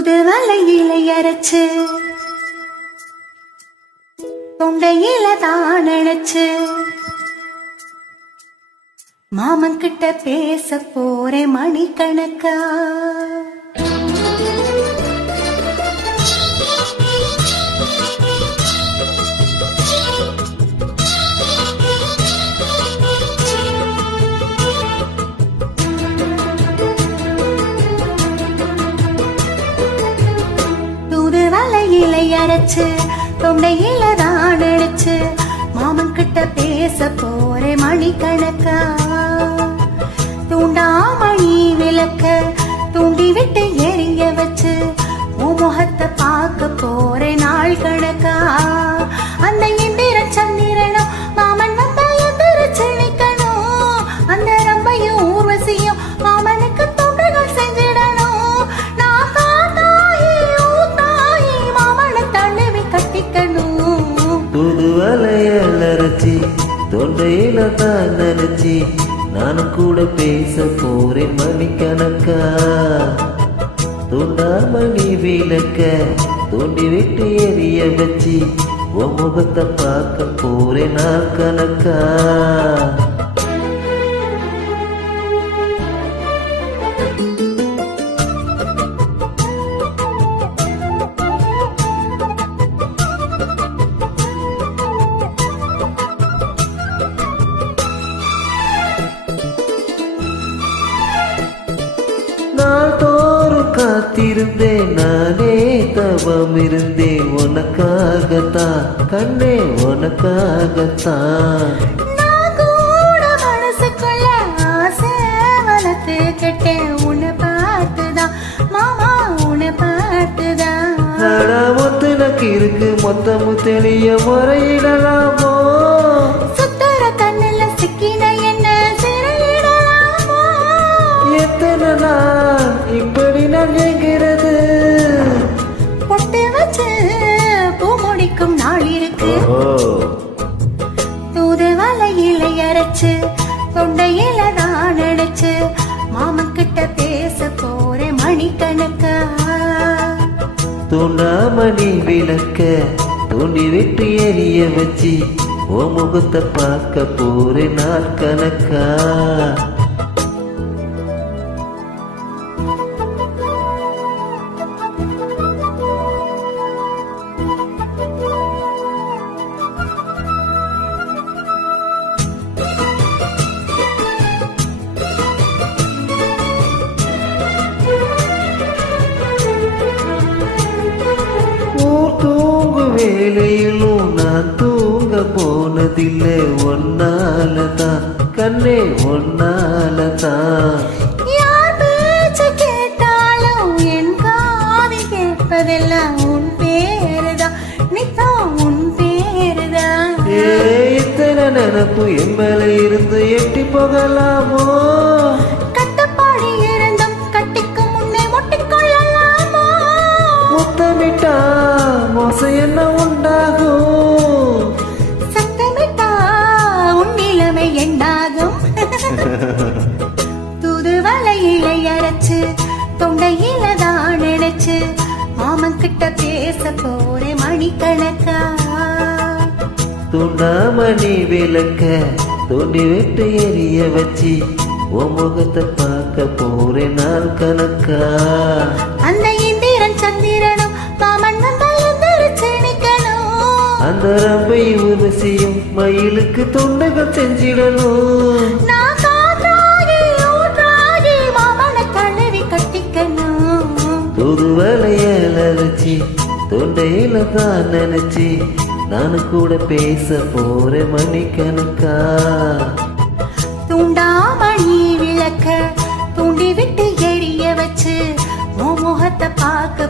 தூதுவளை இலை அரைச்சு தொண்டையில தான் அணைச்சு மாமன் கிட்ட பேச போறேன் மணிக்கணக்கா. தூதுவளை இலை அரைச்சு தொண்டையில தான் அணைச்சு மாமன் கிட்ட பேச போறேன் மணிக்கணக்கா. தூண்டாமணி விளக்க தூண்டி விட்டு எரிய வச்சு உன் முகத்தை பார்க்க போறேன் நாள் கணக்கா. அந்த இந்திர சந்திரனும் மாமன் வந்தா எந்திரிச்சு நிக்கணும். அந்த ரம்பையும் ஊர்வசியும் மாமனுக்கு தொண்டுகள் செஞ்சிடணும். நான் தாத்தாயி ஊத்தாயி மாமனை தழுவி கட்டிக்கணும். தூதுவளையல் அரைச்சி தொண்டையில தான் நினைச்சி நானும் கூட பேச போறேன் மணிக்கணக்கா. தூண்டாமணி விளக்க தூண்டி விட்டு எரிய வச்சு உன் முகத்தை பார்க்க போறேன் நாள் கணக்கா. நாள்தோறும் காத்திருந்தேன் நானே தவம் இருந்தேன் உனக்காகத்தான் கண்ணே உனக்காகத்தான். நான் கூட மனசுக்குள்ள ஆசை வளர்த்துக்கிட்டேன் உன்னை பார்த்துதான் மாமா உன்னை பார்த்துதான். மொத்தனக்கு இருக்கு மொத்தமு தெளிய முறையிடலாமோ. சுத்தர கண்ணுல சிக்கின என்ன சிறையிடலாமோ. எத்தனை நாள் இப்படி நினைக்கிறது. பொட்டு வச்சு பூ முடிக்கும் நாள் இருக்கு. தூதுவளை இலை அரைச்சு தொண்டையில தான் அடைச்சு மாமன் கிட்ட பேச போறேன் மணிக்கணக்கா. தூண்டாமணி விளக்க தூண்டி விட்டு எரிய வச்சு ஓ முகத்தை பார்க்க போறேன் நாள் கணக்கா. தூங்கு வேலையிலும் நான் தூங்க போனதில்லை ஒன்னாலதான் கண்ணே ஒன்னாலதான். யார் பேச்சு கேட்டாலும் என் காது கேட்பதெல்லாம் உன் பேருதான் நித்தம் உன் பேருதான். இத்தனை நினப்பு என் மேல இருந்து எட்டி போகலாமோ. கட்டப்பாடி இருந்தும் கட்டிக்கு முன்னே ஒட்டிக்கொள்ளலாமோ. முத்தமிட்டா மோசம் என்ன உண்டாகும். சத்தமிட்டா உன் நிலைமை என்னாகும். தூதுவளை இலை அரைச்சு தொண்டையில தான் நினைச்சு மாமன் கிட்ட பேச போறேன் மணிக்கணக்கா. தூண்டாமணி விளக்க தூண்டி விட்டு எரிய வச்சு உன் முகத்தை பார்க்க போறேன் நாள் கணக்கா. அந்த இந்திரன் சந்திரனும் மாமன் வந்தா எந்திரிச்சு நிக்கணும். அந்த ரம்பை உருவசியும் மயிலுக்கு தொண்டுகள் செஞ்சிடணும். நான் காற்றாகி ஊற்றாகி மாமனை தழுவி கட்டிக்கணும். தூதுவளையல் அரைச்சி தொண்டையில தான் நினைச்சி நானும் கூட பேச போறேன் மணிக்கணக்கா. தூண்டாமணி விளக்க தூண்டி விட்டு எரிய வச்சு உன் முகத்தை பார்க்க